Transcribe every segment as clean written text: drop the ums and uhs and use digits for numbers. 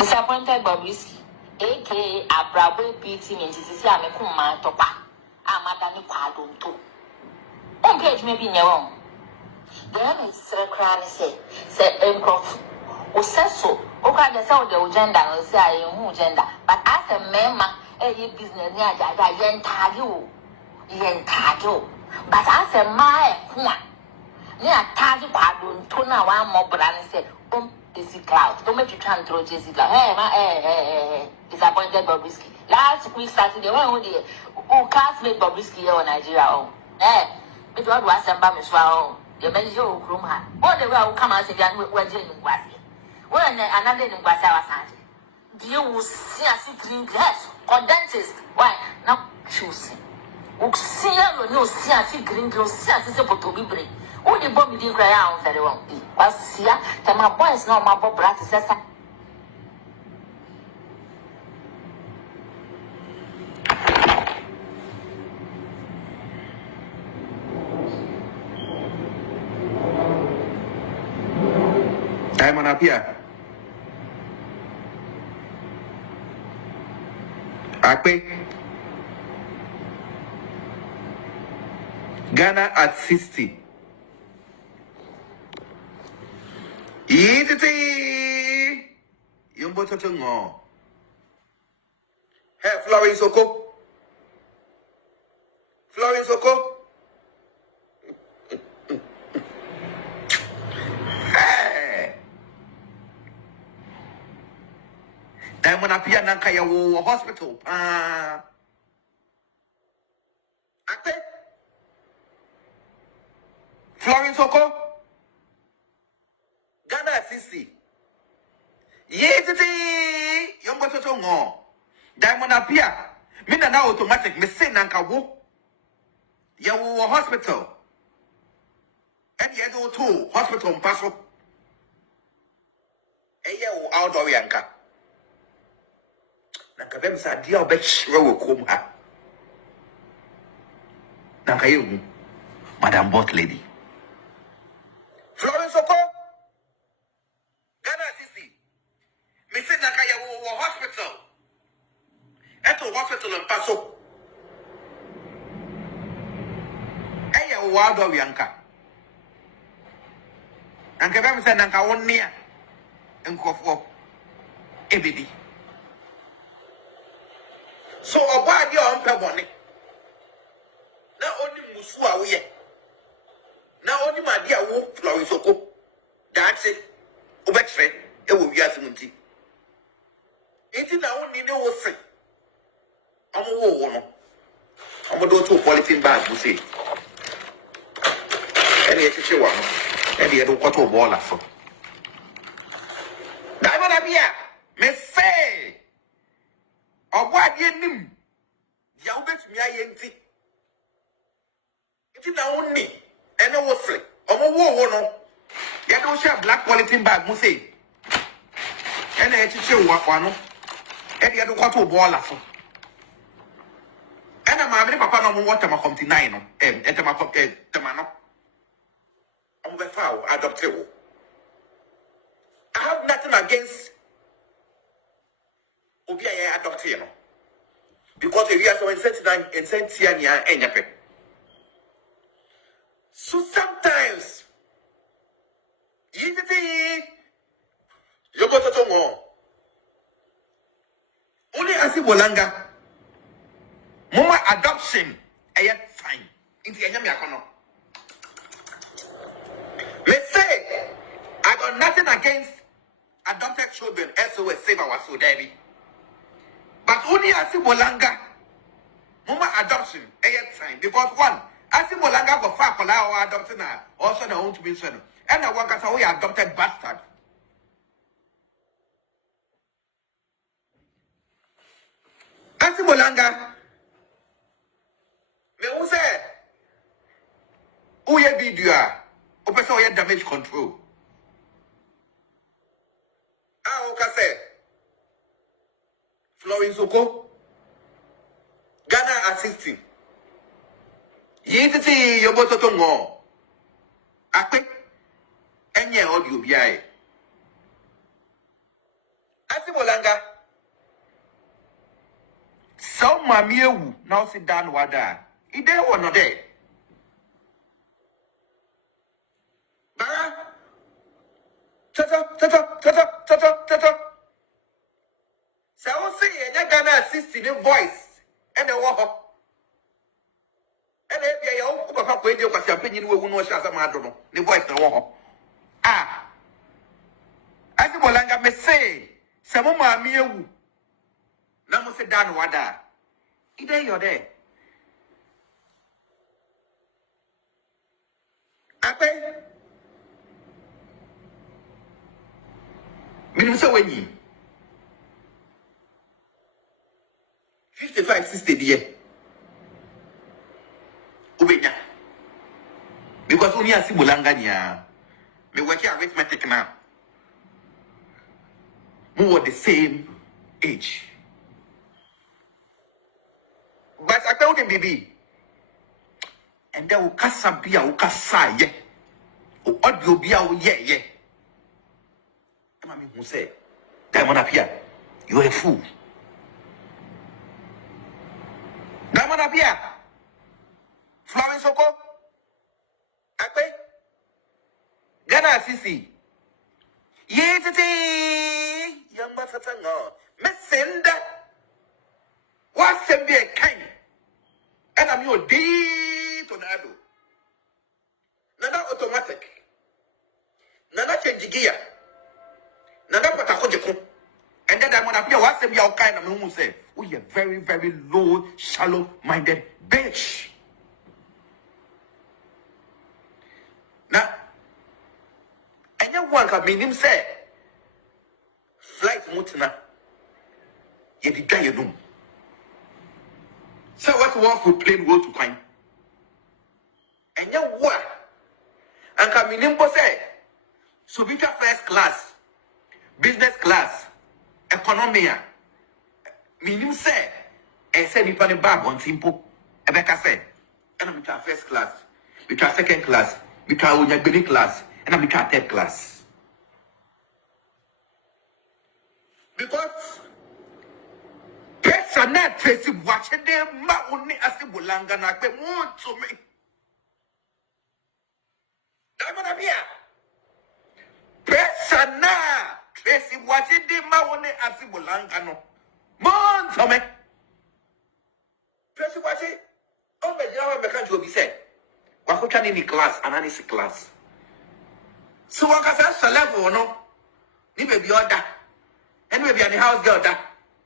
Disappointed Bobrisky, aka Abrabo PT means is a Mekuma topa. Amadani Quadum too. On page maybe no. Then is Sècrét say improv. O says so. Okay, the sound the gender or say who gender. But as a member, a business near that yen tag. But as a my near tag Quadum to now one more brand said, is it cloud? Don't make you try and throw Jessica. Hey, disappointed Bobrisky. Last week Saturday, when we classmate Bobrisky here in Nigeria. It was Asem Bamiswa. The men you room her. All the way will come and say, we're doing Guasi. When another in Guasa was Sandy. You will see us green glass or dentist. Why? Now choosing. You see, you see us green glass, see us a to be brave. Only Bobby didn't cry out very well. Was here, that my boy is not my Bob Bratis. I'm on Appiah. Appiah. Ghana at 60. Easy. Yumbo Totongo. Hey, Florence Oko. Florence Oko. Hey. I'm on Appiah Nankaya Hospital. Appiah. Florence Oko. Ghana assisi. Yetiti yombo toto ngo. Diamond Appiah. Mina na automatic me say nanka wo. Ya wo hospital. And ya do to hospital mpaso. Eya wo outdoor yanka. Nanka bem sa dia obech wo kom ha. Nanka yu Madam Boss Lady. Florence Oko. Ghana assisi. Me say nanka ya wo hospital. Eto hospital mpaso. Eya wo outdoor yanka. Nanka bem sa nanka won nia. Nkofo ebedi. So oba dia on pebone. Na oni musu a wo ye. Na oni ma dia wo Florence Oko. That's it. Obekse e wo wiase munti. Enti na oni ne wo se. Omo wo no. Omo do to polythene bag mu se. Eni e chiche wa no. Eni e do kwato ball afo. Diamond Appiah, me say. Obo ade nim. Ya obetumi ayenti. Enti na oni ene wo fle. Omo wo no. Ya do share black polythene bag mu say. Ene e chiche wa no. Eni e do kwato ball afo. Ena ma me papa no mo water ma 59 no. Etema tema no. Omo be foul adopt wo. I have nothing against Obi I adopt you know. Because we are so insensitive. So sometimes you go to Tongo. Only asi bolanga. Mama adoption I fine. Into any akono. Let's say I got nothing against adopted children, SOS save our soul, daddy. But only Asibolanga, Mama adoption, time. Because one, Asibolanga for far for our adoption, also the own to be son. And I work as a way adopted bastard. Asibolanga, me who say, who ye video, who person damage control. K3se, Florence Oko, Ghana assisting. Yetiti yoboto tongo. Appiah, enye audio biae. Bolanga. So mammy, now sit down, wada. Is there or not there? Bara? Tata. So I will say, you're gonna assist in the voice and the walk. And if you're your papa, when you're opinion, we will know Shazamado, the voice the walk. Ah. As the Bolanga may say, some of my meal. Now, sit down, wada. Is there you're there? Appiah. Minimum so when you 55, 60 years. Ubenya. Because only a Sibulanga niya. Me working arithmetic now. More the same age. But I told him, baby. And then ukasa bia ukasa ye. Audio bia ye. Mami who say, Diamond Appiah, you're a fool. Diamond Appiah, Florence Oko, Appiah, Ghana Sisi, Yeti, young Masatanga, Messenda, what's them be a kind? And I'm your D tornado. Nana automatic, Nana change gear. And then I'm gonna be what's the your kind of who say, we are very, very low, shallow-minded bitch. Now, and you want to mean him say, flight mutina, you did die room. So what's work with plain go to find? And you what? And come in him say, so be first class. Business class, economy, meaning say, I said you can bag on simple. Rebecca said, and I'm first class, we try second class, we try Unyaguni class, and I'm third class. Because person not tracy watching them, ma only as a bulanga na pe want to me. Diamond Appiah. Person na. Tracy, what you did, my one as a bulangano. Mon, so me. Tracy, what you? Oh, my God, I can't be said. What can in the class, analysis class? So, what can I level, no? You may be order. And maybe an house girl that.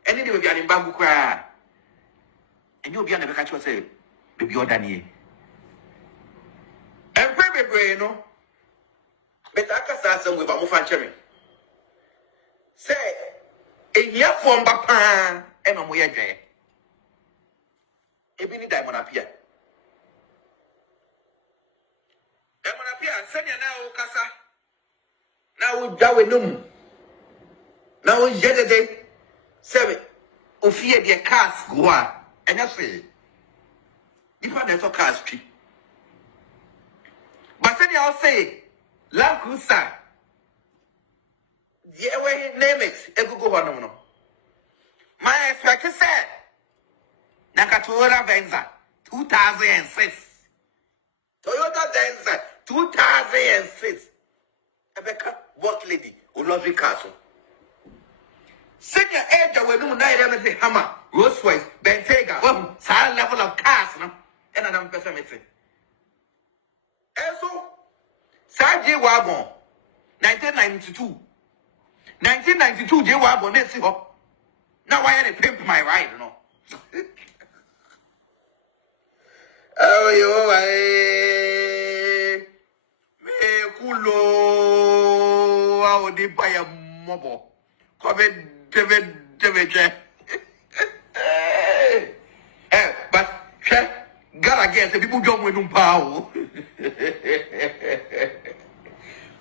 And then you will be an bamboo cry. And you'll be on the catch yourself. Baby, order near. And baby, brain, no? But I can say with a mufan cherry. Say, a year from Papa and a moya jay. A mini Diamond Appiah. Diamond Appiah, send you now, Casa. Now, Jawinum. Now, yesterday, 7. Ofia de cars go on. And I say, if I never cars tree. But then I'll say, Land Cruiser. Yeah, way name it. Go on, no. My expected said, Nakatora Venza, 2006. Toyota Venza, 2006. Rebecca, what lady, who loves the castle? Senior age when you know everything, Hammer, Rolls-Royce, Bentayga, some level of cars, no? And I'm person missing. And so, Sergey Wagon, 1992. 1992, J. Wagon, let's see what. Now I had to pimp my ride, you know. Oh, you, me, Kulo, I would buy a mobile. Come in. But God again, the people don't win power.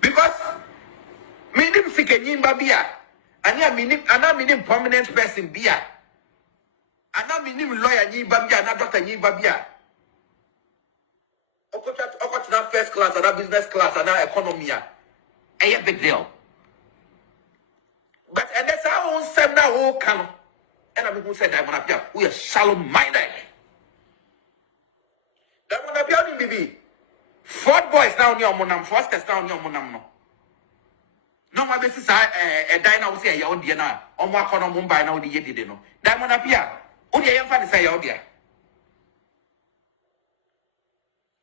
Because meaning Fikenyin Babia, and I meaning permanent person Bia. And I meaning lawyer Ni Babia, not Dr. Ni Babia. Okot first class, and business class, and economy. A big deal. But and that's our own sem now whole can. And I'm who said Diamond Appiah, we are shallow minded. Diamond Appiah in BB. Fort boys now near Monam, Fosters now near Monam. No, my basis a diner will say your dear now. On what corner Mumbai now the year did know. Diamond Appiah, only I am fan say your dear.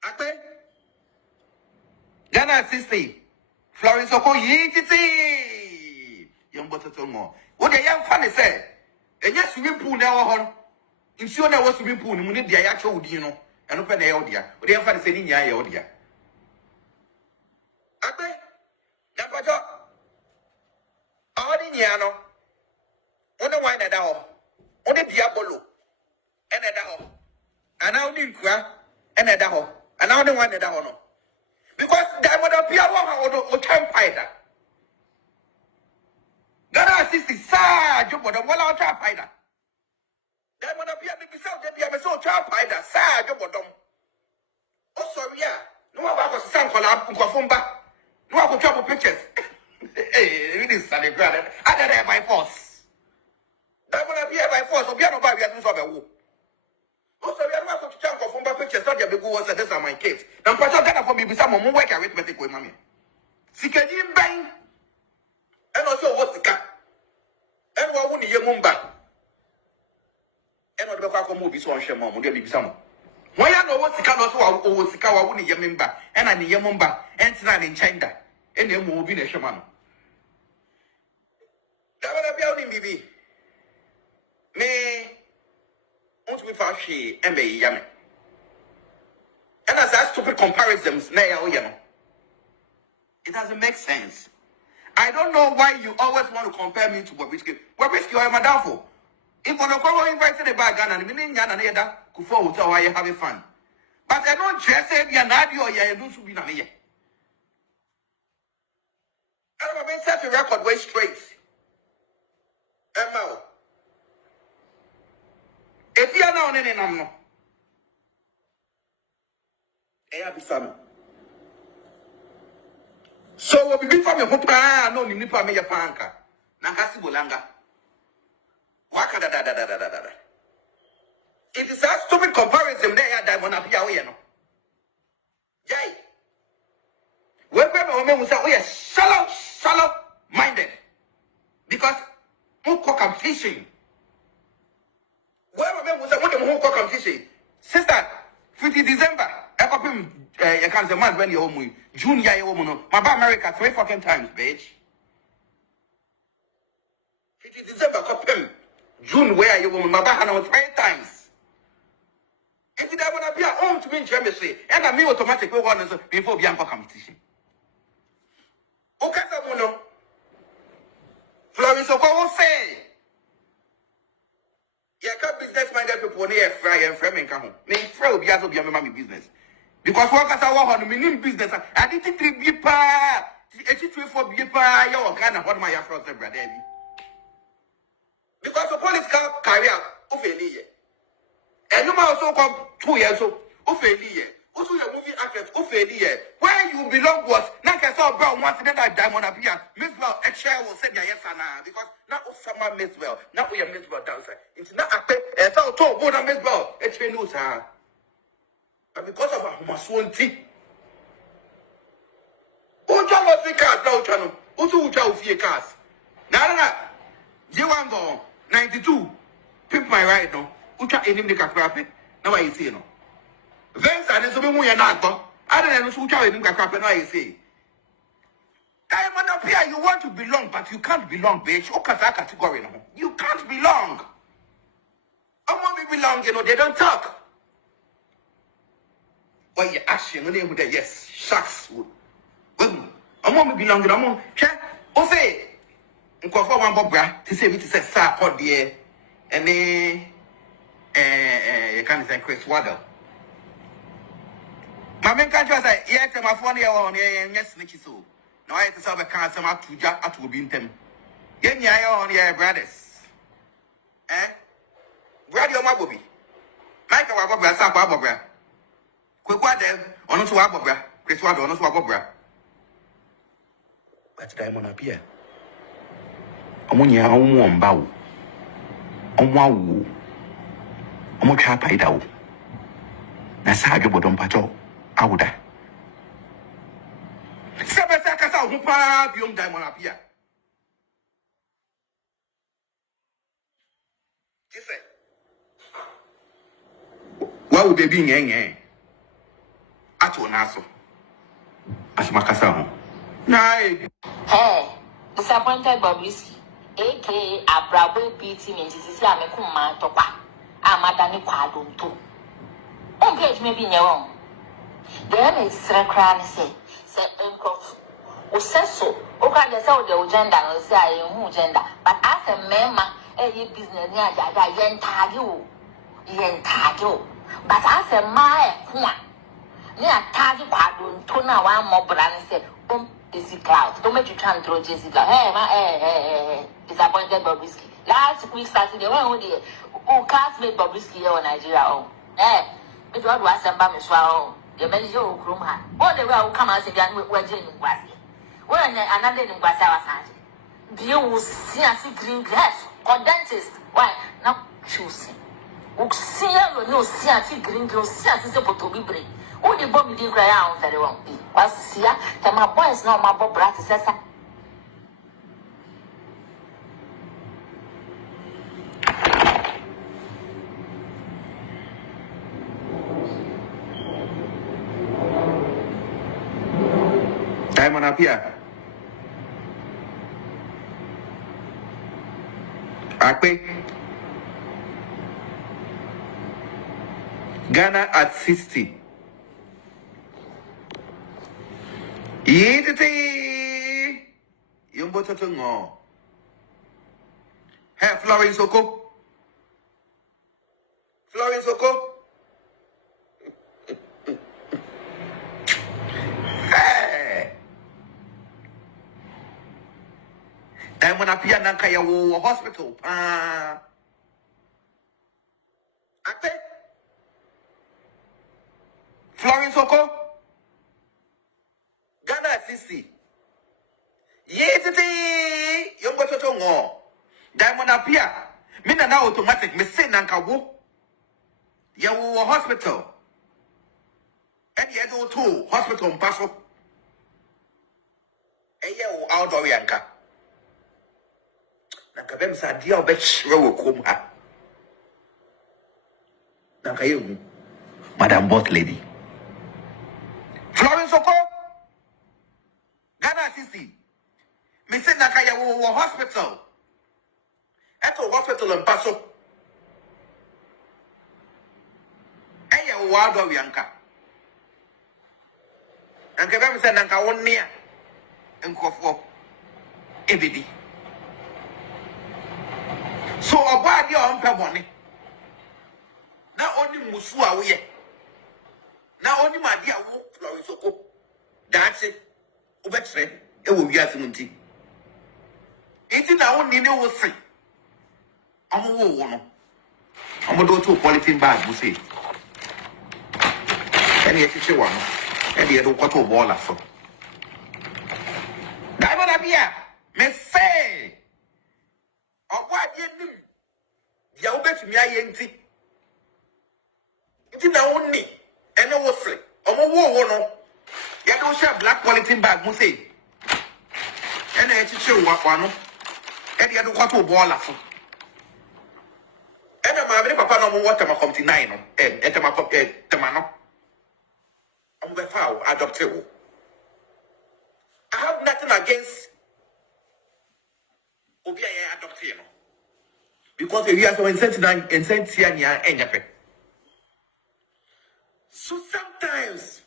Ate Ghana 60 Florence Oko Yiti young bottle more. What the young fan say? And yes, swimming pool now on. In sure there was swimming pool, you need the actual dino and open the audio. What the young fan saying, yeah, audio. Ate Napato Ordiniano. On the wine at all. On the Diabolo. And at all. And now Ninkra and at all. And now the one that I know. Because there would appear one or Champaida. Ghana 60 Sa Job or the one out Champaida. There would appear to be so Champaida, Sa Job or Dom. Oh, sorry, yeah. No one was some collab, Uncle no one could trouble pictures. Hey, it is Sunday granted. I don't have by force. There would appear by force or piano by the other. Also, we are not to jump from my pictures, not the big ones that are my case. Now, but I got for me some more work arithmetic with mommy. Sikajim bang. And also, what's the cat? And what would you mumba? And what the fuck movies on Shamon will be some. Why I know what's the cat also over the cow wouldn't you remember? And I need your mumba and not in China. And then will be the shaman. That would have been BB. Me. We found she and be yummy. And as that stupid comparisons, now, you know, it doesn't make sense. I don't know why you always want to compare me to Bobrisky. Bobrisky, I am a doubtful. If one of our invited a bag and meaning Yan and Ada, who forward to why you're having fun. But I don't just say you're not your year, and to be not here. I've been set a record way straight. Emma. If you are now in an family. So what be family no ni nipa me yapanka. Na kasi bolanga. Waka da. It is a stupid comparison there that Diamond Appiah we no. Yay. When we say we are shallow minded. Because who competition. Where was a wonderful competition? Sister, 50 December, I got him. You can't say man when you're home. June, you're home. My bad America 3 fucking times, bitch. 50 December, got him. June, where are you home? My bad Hannah 3 times. And did I want to be at home to win chemistry? And I mean automatically one before Bianca competition. Okay, so Florence, what say? Yeah, business-minded people near fry and framing come home. Me fry will be able to be a mammy business. Because workers are working on me business. I did it to be pa. It's 3-4 be pa. You're kind of what my afro said, brother. Because the police car carry out Ophelia. And you might also come 2 years old. Ophelia. Also, your movie actress Ophelia. Where you belong was not as all brown once that Diamond Appiah. Miss Well, a chair will say yes and because now someone Miss Well. Now we are Miss Well dancer. It's not a and so told good on Miss Well. It's been news, huh? And because of a masonti. Who tell us the cars now, channel? Who tell us the cars? Now, you want go 92. Pimp my right now. Who tell him the car? Now I see no. Vince and so we are not. I don't know who tell him the car. Now I see. Diamond Appiah, you want to belong, but you can't belong, bitch. Okay, that category no. You can't belong. I want to belong, you know, they don't talk. Why you asking the name with the yes, shucks. Well, I want to belong, I want check. Oh, say, for one bobra to say it is a sap for the and you can't say Chris Waddle. My main country say, yes, my phone here on yes, Nicky so. Now I have to solve a cancer to Jack at Wobinton. Get me on your brothers. Eh? Brother, your Mabobi. Michael Wabobra, Sap Wabobra. Quick what then? On to Wabobra. Chris Waddle, on to Wabobra. But Diamond Appiah. Amunya Omwambao. Omwawu. Omocha paidao. Nasajo bodon pato. Auda. Sabasa kasa hupa biom diamond Appiah. K3se. Wa wo baby nyenye. Ato naso. Asimakasa ho. Nai. Hey, disappointed Bobrisky. A.K.A. Abrabo PT means this is a mekuma topa. Amadani kwadonto. On page maybe nyawo. There is Sècrét say uncle. O says so. O can say the gender no say who gender. But as a member, business near yen tagyo. But as a my near tagyo kwadonto na one more brand say Easy cloud. Don't make you try and throw Jesse cloud. Hey, disappointed Bobrisky. Last week Saturday, when only classmate Bobrisky here in Nigeria. But what was Asem me swao? The men you room ha. All the way will come and say that we're doing Wasi. When another in Wasa was Saturday. You will see a green glass or dentist. Why not choosing? See no see a green glass, see a simple to be brain. Who the bomb didn't cry out very well? Was see that my boys know my bob brat says. Time on Appiah. Appiah. Ghana at 60. Yititi. Yumbo Totongo. Hey, Florence Oko. Florence Oko. Hey. I'm on Appiah Nankaya hospital. Appiah. Florence Oko. Ghana 60. Yetiti. Yombo Totongo. Diamond Appiah. Mina na automatic. Me say nanka wo. Ya wo hospital. And ya do too. Hospital mpaso. Eye wo outdoor yanka. Nanka bem sa dia obech wo kom ha. Nanka ye Madam Boss Lady. Florence Oko. Ghana 60. Me say Nakaya wo hospital. Eto hospital in Paso. Eye wo ado wianka. Nanka be me say nanka won nia. Nkofo. Ebedi. So oba dia on pe bone. Na oni musu a wo ye. Na oni ma dia wo Florence Oko. That's it. Ubekse e wo wiase munti. Enti na won ni ne wo se. Omo wo no. Omo do to polythene bag bu se. Eni e chiche wa no. Eni e do kwato bola so. Diamond Appiah. Me say. Obo ade nim. Dia wo betumi aye enti. Enti na won ni ene wo se. Omo wo no. Ya don't share black polythene bag, mu say. And I teach you what one. And you do what to ball off. And my papa no more water, my company nine. And my pop, Tamano. I'm the foul, adopted. I have nothing against Odii adopted. Because we are so insensitive and sensitive and yapping. So sometimes.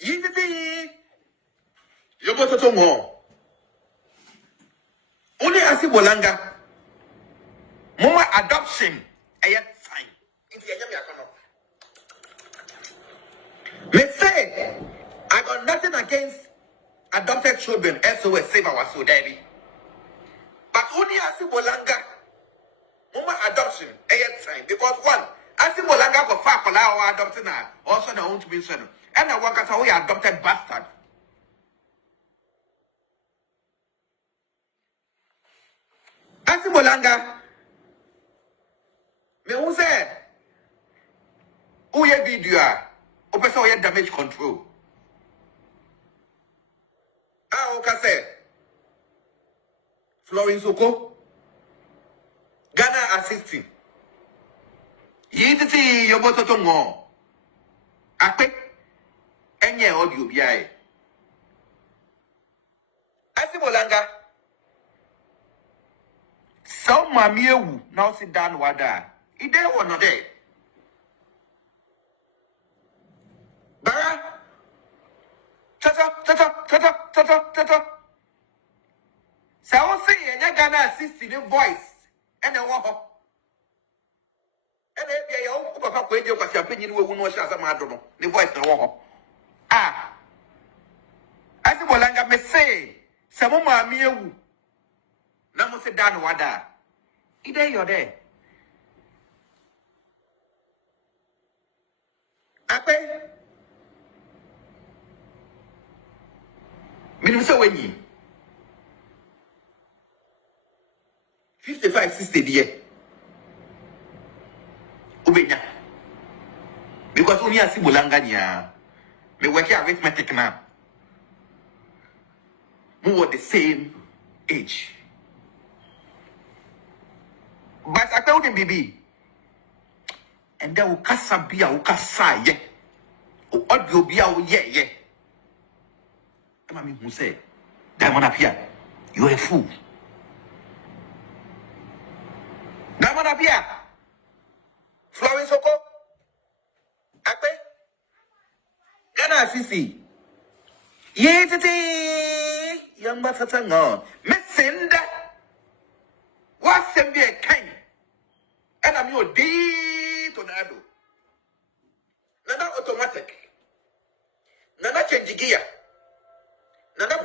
Yititi. Yombo Totongo. Only Asibolanga. Mama adoption. Ayat fine. If you me say, I got nothing against adopted children. SOS save our soul, daddy. But only Asibolanga. Mama adoption. Ayat fine. Because one, Asibolanga for far for our adopting her. Also, the own to be son. And I work as a way adopted bastard. Asibolanga. Me who say, who ye video? Who person ye damage control? K3se. Florence Oko. Ghana assisting. Yititi yoboto to ngo. Akpe. Enye audio biae. Asibolanga. Some mamiewu now sit down wada. Ide or not there. Bara. Tata. So I was saying, you're gonna assist in the voice and the walk. And then you own Papa Quadio, but your opinion will know Shazam Madrono, the voice the walk. Ah, I said, well, I may say, some of my mew. Now, sit down, wada. Ide you're there. Appiah. Minimum so when you 55, 60 years. Ubenya. Because only a Sibolanga niya. Me work arithmetic now. We were the same age. But I told him, baby. And then ukasa bia ukasa ye. Audio bia ye. Mami who say, Diamond Appiah, you're a fool. Diamond Appiah, Florence Oko, Appiah, Ghana Sisi, Yetiti, young Batatanga, Messinda, what's them be a kind? And I'm your deep tornado. Nana automatic, Nana change gear. And then I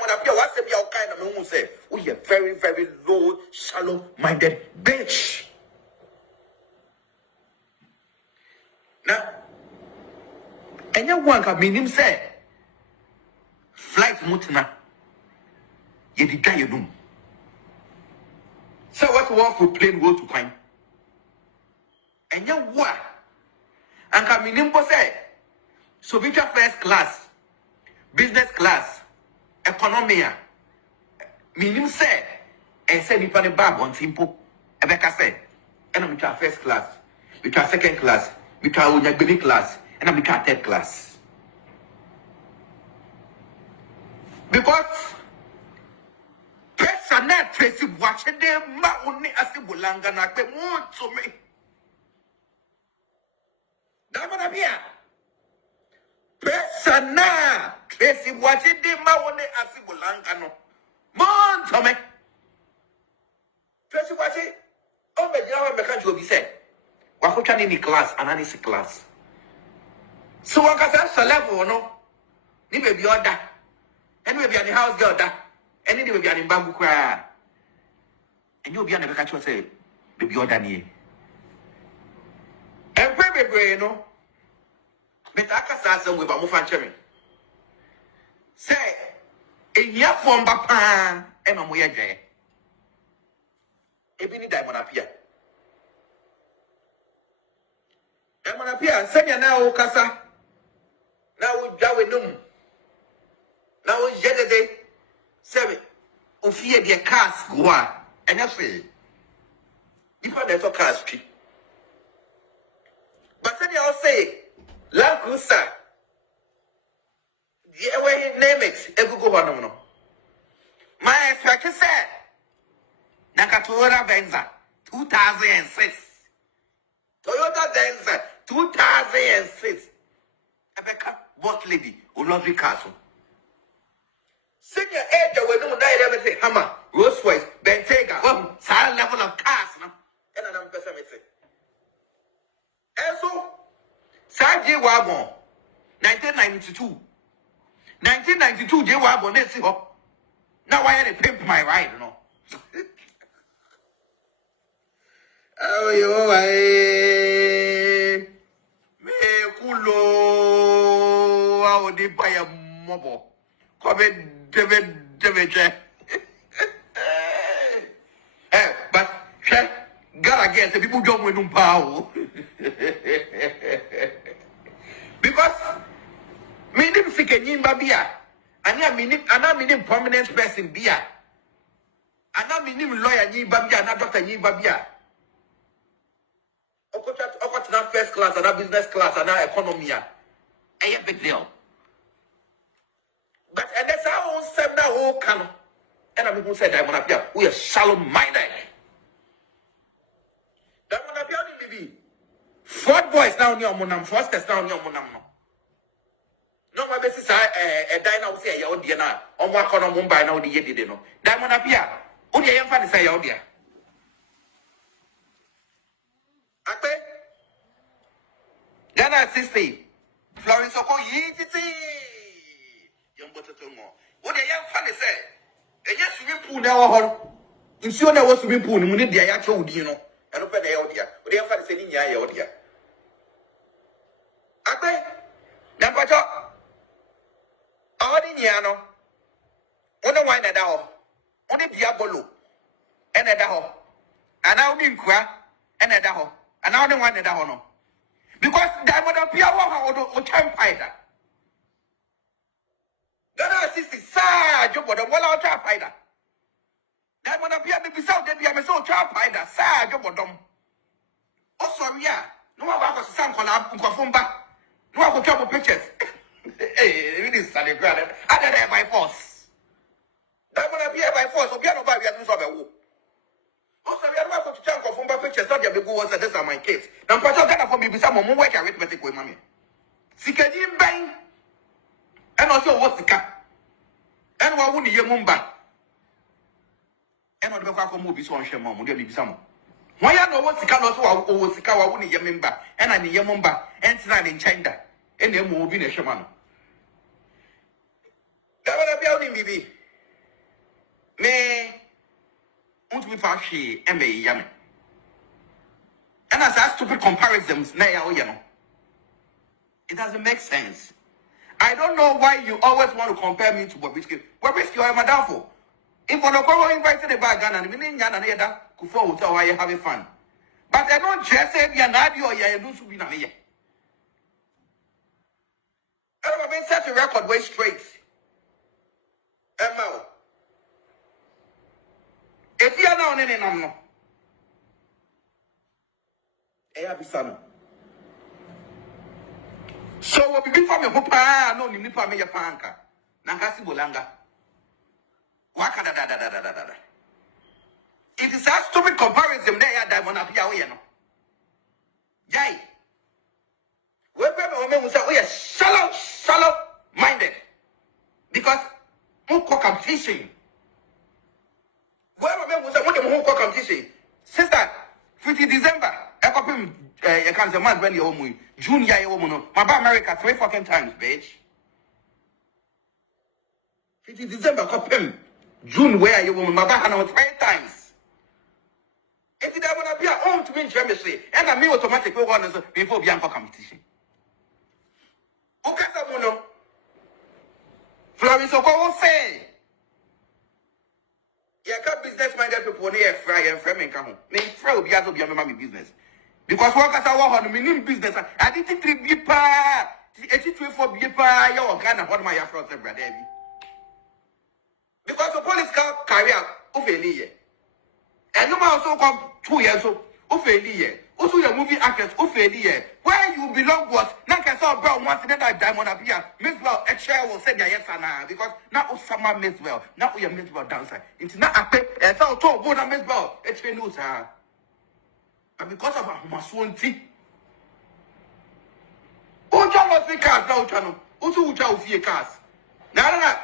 want to be what's the kind of who say, we are very, very low, shallow-minded bitch. Now, and you want to mean him say, flight mutina, ye did die you. So what work for plain go to find? And you what? And can mean him say, so be your first class. Business class, economy, minimum say, and say if the bag on simple, Rebecca said, and I'm with first class, with our second class, with our baby class, and I'm with our third class. Because person not tracy watching them, ma only as the Bulanga not the moon to me. Diamond Appiah. Persona Tracy watching the Maone Asibolanga no. Mon Tommy Tracy watching. Oh, but now I'm a country be said. Wakuchan in the class, and an class. So I got a level, no? Ni baby order. And we'll be on the house girl that. And then we'll be on the bamboo cry. And you'll be on the country say, baby order near. And baby, no. But K3se with a move and cherry. Say, in your form, Papa, and I'm weird there. Even the Diamond Appiah. Diamond Appiah, send you now, K3se. Now, Jawinum. Now, yesterday, 7. Ufie the cars go on, and that's it. You put that cars street. But then you all say, K3se, the way name it, a Google one. My K3se, Nakatora Venza, 2006. Toyota Venza, 2006. Rebecca, boss lady, who loves the castle. Senior age, we don't die everything. Hammer, Rolls Royce, Bentayga, high level of cars, no? And I'm person say. And so, J Wagon, 1992. 1992, J Wagon, let's see. Now I had to pimp my ride, you know. Oh, yo, me kulo, I would buy a mobile. Come in, David. God again, say people don't win power. Because me nim sikenyin babia. Anya me nim prominent person bia. Ana me nim lawyer nyi babia, na doctor nyi babia. Okot na first class, na business class, na economy a. A big deal. But and that's how on sem na whole can. And people said that Appiah, we are shallow minded. That Appiah only be Fort boys now near Monam, Fosters now near Monam. No, my best is a diner will say, oh dear, now, on one corner Mumbai now the year did know. That Appiah, only a young fan say, oh dear. Appiah, Ghana 60, Florence Oko, ye, young butter to more. What a young fan say. And yes, swimming pool now. In sure there was swimming pool, we need the actual, you know. And open the audio. But they are saying, yeah, audio. Appiah, now, but all the Yano, only wine at all, only Diabolo, and at all. And now Ninkwa, and at all. And now the one at all. Because that would appear or fighter. That assisted, sir, Job, the well out fighter. That would appear to be so that we have a so child fighter, sir, Job. Oh, sorry, yeah. No one was some collab, Nkafumba. No one could trouble pictures. Hey, it is Sunday granted. I did it by force. That would appear by force, or piano by the other woo. Also, we are not to chunk of Fumba pictures, not the big ones that are my kids. Now, Patel got for me with some more work arithmetic with mommy. Sikajim bang. And also what's the cap? And what would you mumba? And what the Quaco movie so on Shemon, would there be some? Why I know what's the car also or the car wouldn't you remember? And I need your mumba and tonight in China. And then move in a shaman. That would have been baby. Me, won't be far she and me yummy. And as I stupid comparisons, now, you know, it doesn't make sense. I don't know why you always want to compare me to Bobrisky. Bobrisky, you are my downfall. If on a go invited a bag and meaning Yana could fall with why you're having fun. But I don't just say you're not your yeah, you should be not here. I don't have set a record way straight. Emma. If you are now in a no. Son. So what be from your papa, no nipa me your panka. Nangasi bolanga. Waka da. It is a stupid comparison there that one appear we no. Jai. We say we are shallow minded. Because who competition. Where we say what competition. Sister, 50 December. You can't say man when you're home. June, yeah, woman. My America 3 fucking times, bitch. 50 December, copy. June, where you woman? My Hana 3 times. If you don't want to be home to me, Jamesy, and I mean automatically one before Bianca competition. Okay, someone. Florence Oko say. You got business minded people near fry and framing come home. Me throw be out of your mommy business. Because workers are on the business. I didn't be pa. It's for be pa. You're kind of what my afro brother. Because the police car carry out over a year. And you also come 2 years old over a year. Also, your movie actors over a year. Where you belong was not I saw brown once in that diamond appear. Miss Well, a chair will say yes and now because now Osama Miss Well, now we are Miss Well dancer. It's not a pay and so to go to Miss Well. It's a news, and because of my swan tea. Oh, John was the cars now, channel. Also, which I'll see a cars. Now,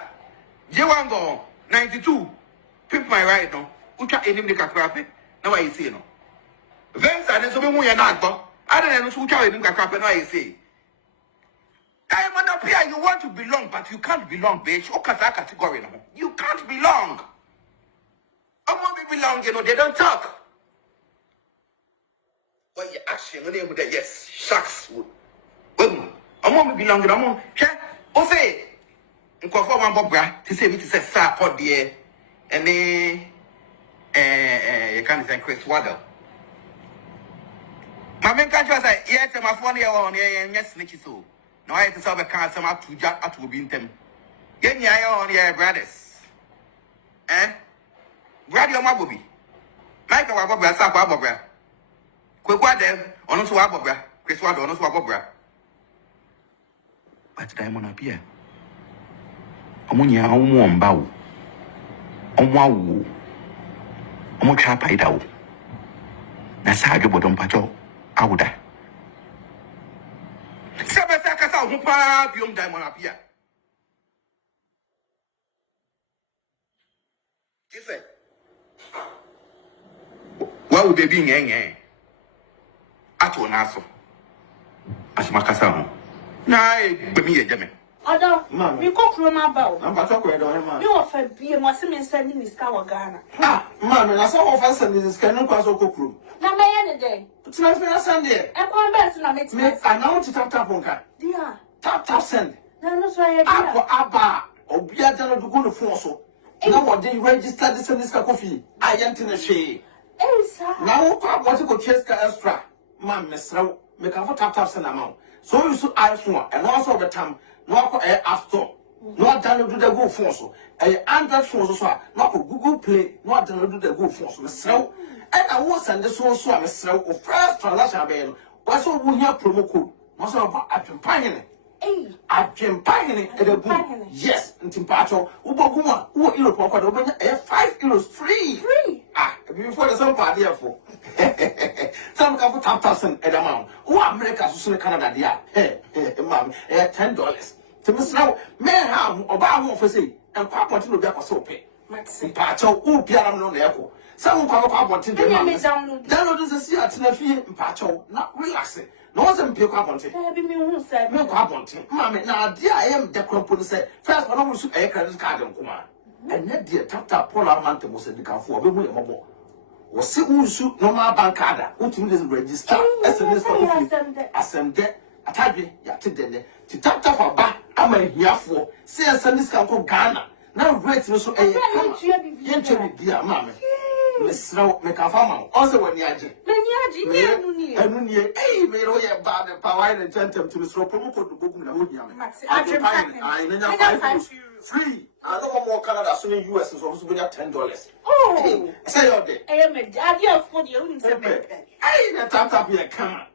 J1 92. Pimp my right now. Ucha enim de kakrape. Now I say no. Vince and so we are not, but I don't know Ucha enim kakrape. Now I say. I want to appear. You want to belong, but you can't belong, bitch. Okay, that category now. You can't belong. I want to belong. You know they don't talk. Well, you action when they would yes, shucks. Well, I want to belong. I want. Oh say. Nkofo wan bobra to say me to say sa pod there and you can say Chris Waddle My main country say, yes, my phone here on here, yes, snitchy so. No, I have to solve a cancer to jack at Wubinton. Get me on here, brothers. Eh? Brother, my bobby. Michael, my bobby, I saw my bobby. Quick, what then? On us, what bobby? Chris, what on us, what bobby? But I'm on Appiah. I'm on your own warm bow. On wow. I'm a trap I do. That's how you would on patrol. I would die. Sabbataka, who pop you diamond Appiah. K3se. What would they be in? At one answer. As my cousin. Nay, but me a German. Ada, we cook room about. I'm about to go down. You offer beer, was him sending his cow Ghana. Ah, man, I saw of us and this cannot pass a cook room. Now, may any day. It's not fair Sunday. And come back to not make Me, I know to tap on car. dear. Tap send. Now, no, so I Apple, Abba, or Biadana to go to Fonso. Now, what they register this and this coffee? I am in the shade. Hey, sir. Now, I want to go chase extra. Man, Miss Row, make a tap send amount. So you should iPhone and also the time. No, I App Store. No, I download the Go Fonso. I Android phone so no Google Play. No, I download the Go Fonso. Miss Row. And I was send this one so Miss Row of first transaction bail. What's all we have promo code? What's all about Adwenepahene? Hey, Adwenepahene at the boom. Yes, and Timpacho, Uboguma, who you look for 5 kilos free. free. Ah, before the some party for some couple $10,000 at amount. Who America so Canada dia. Hey, ma'am, $10. To Miss Now, man, how about for say, and Papa to be so pay. Maxi. Pacho, who Piano no echo. Some Papa wanted the I may download. download. Download is a sea at Nafi, Pacho, not relaxing. No one's pick up on it. There be me who said, No carbon, mammy. Now, dear, I am the company say, first, I don't a credit card and come on. And that dear tap Polar Mountain was in the car for a mobile. Was see who shoot no more bank card, who to register as a list Asem debt. I tell you, to tap a back. I'm a here for say a Sunday come Ghana. Now, great so a dear mammy. Miss Snow make a farmer also when you are. And you hey, may I bad the power and gentlemen to the slow promo code to book in the Maxi. I free. I don't more Canada, so the US is also been at $10. Oh, say all day. I am a idea for you. Hey, the tap here, come on.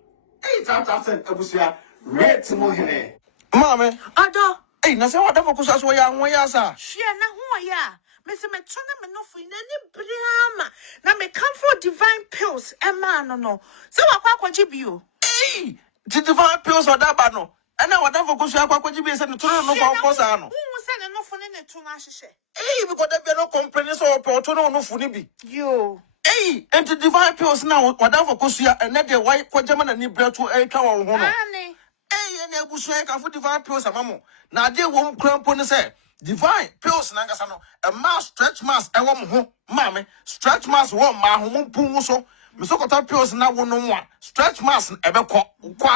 Hey, tap sent Abusia, red to Mohine. Mamma, Ada, hey, Nasa, whatever goes as we are, we are, sir. she and who I am. Mr. Metona Menofu in any brama. Now me come for divine pills, and man, no. So I can't you. Hey, the divine pills or that banner. And now whatever goes to Aquajibi and the Toronto no Cosano. Who said enough for any two nashes? Hey, because there be no complaints or Portono no Funibi. You. Hey, and the divine pills now, whatever goes here, and let the white Quajaman and Nibra to a cow. Honey. Hey, and I was saying for divine pills, a mamma. Now, they won't cramp on the say. Divine pills Nangasano, a mass stretch mass, a woman who, mammy, stretch mass, one man who puso, Misokota pills now one on one, stretch mass, ever quite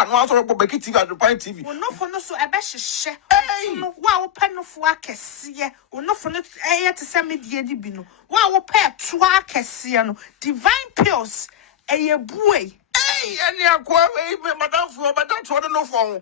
one sort of Bobekiti at the Pine TV. Well, no for no so a bash. Hey, wow, pen of workers, yeah, or no for not air to send me the Edibino. Wow, pair twackers, divine pills, a boy. Hey, and you're quite Madame for, but that's what I know for.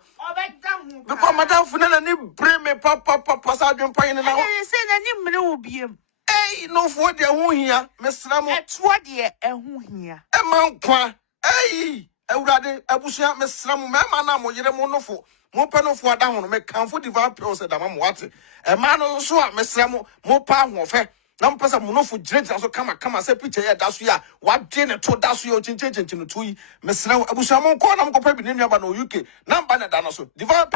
Because Madame Funana bring me papa Adwenepahene and I said any will be him. Hey, no for the who here, Miss Ramo. That's what dear, and who here. A man qua. Hey, Eurade, Abusia, Miss Ramo, Mamma, Yeremonofo, Mopano for down, make comfort divine pills at Amam Water. A man also, Miss Ramo, more power of her. Nam pesa munofu direct also come say picture ya dasu ya what dinner to dasu yo chinche to yi mesra abusa mon ko nam ko pa bi ne nua ba no UK nam ba na da no so divine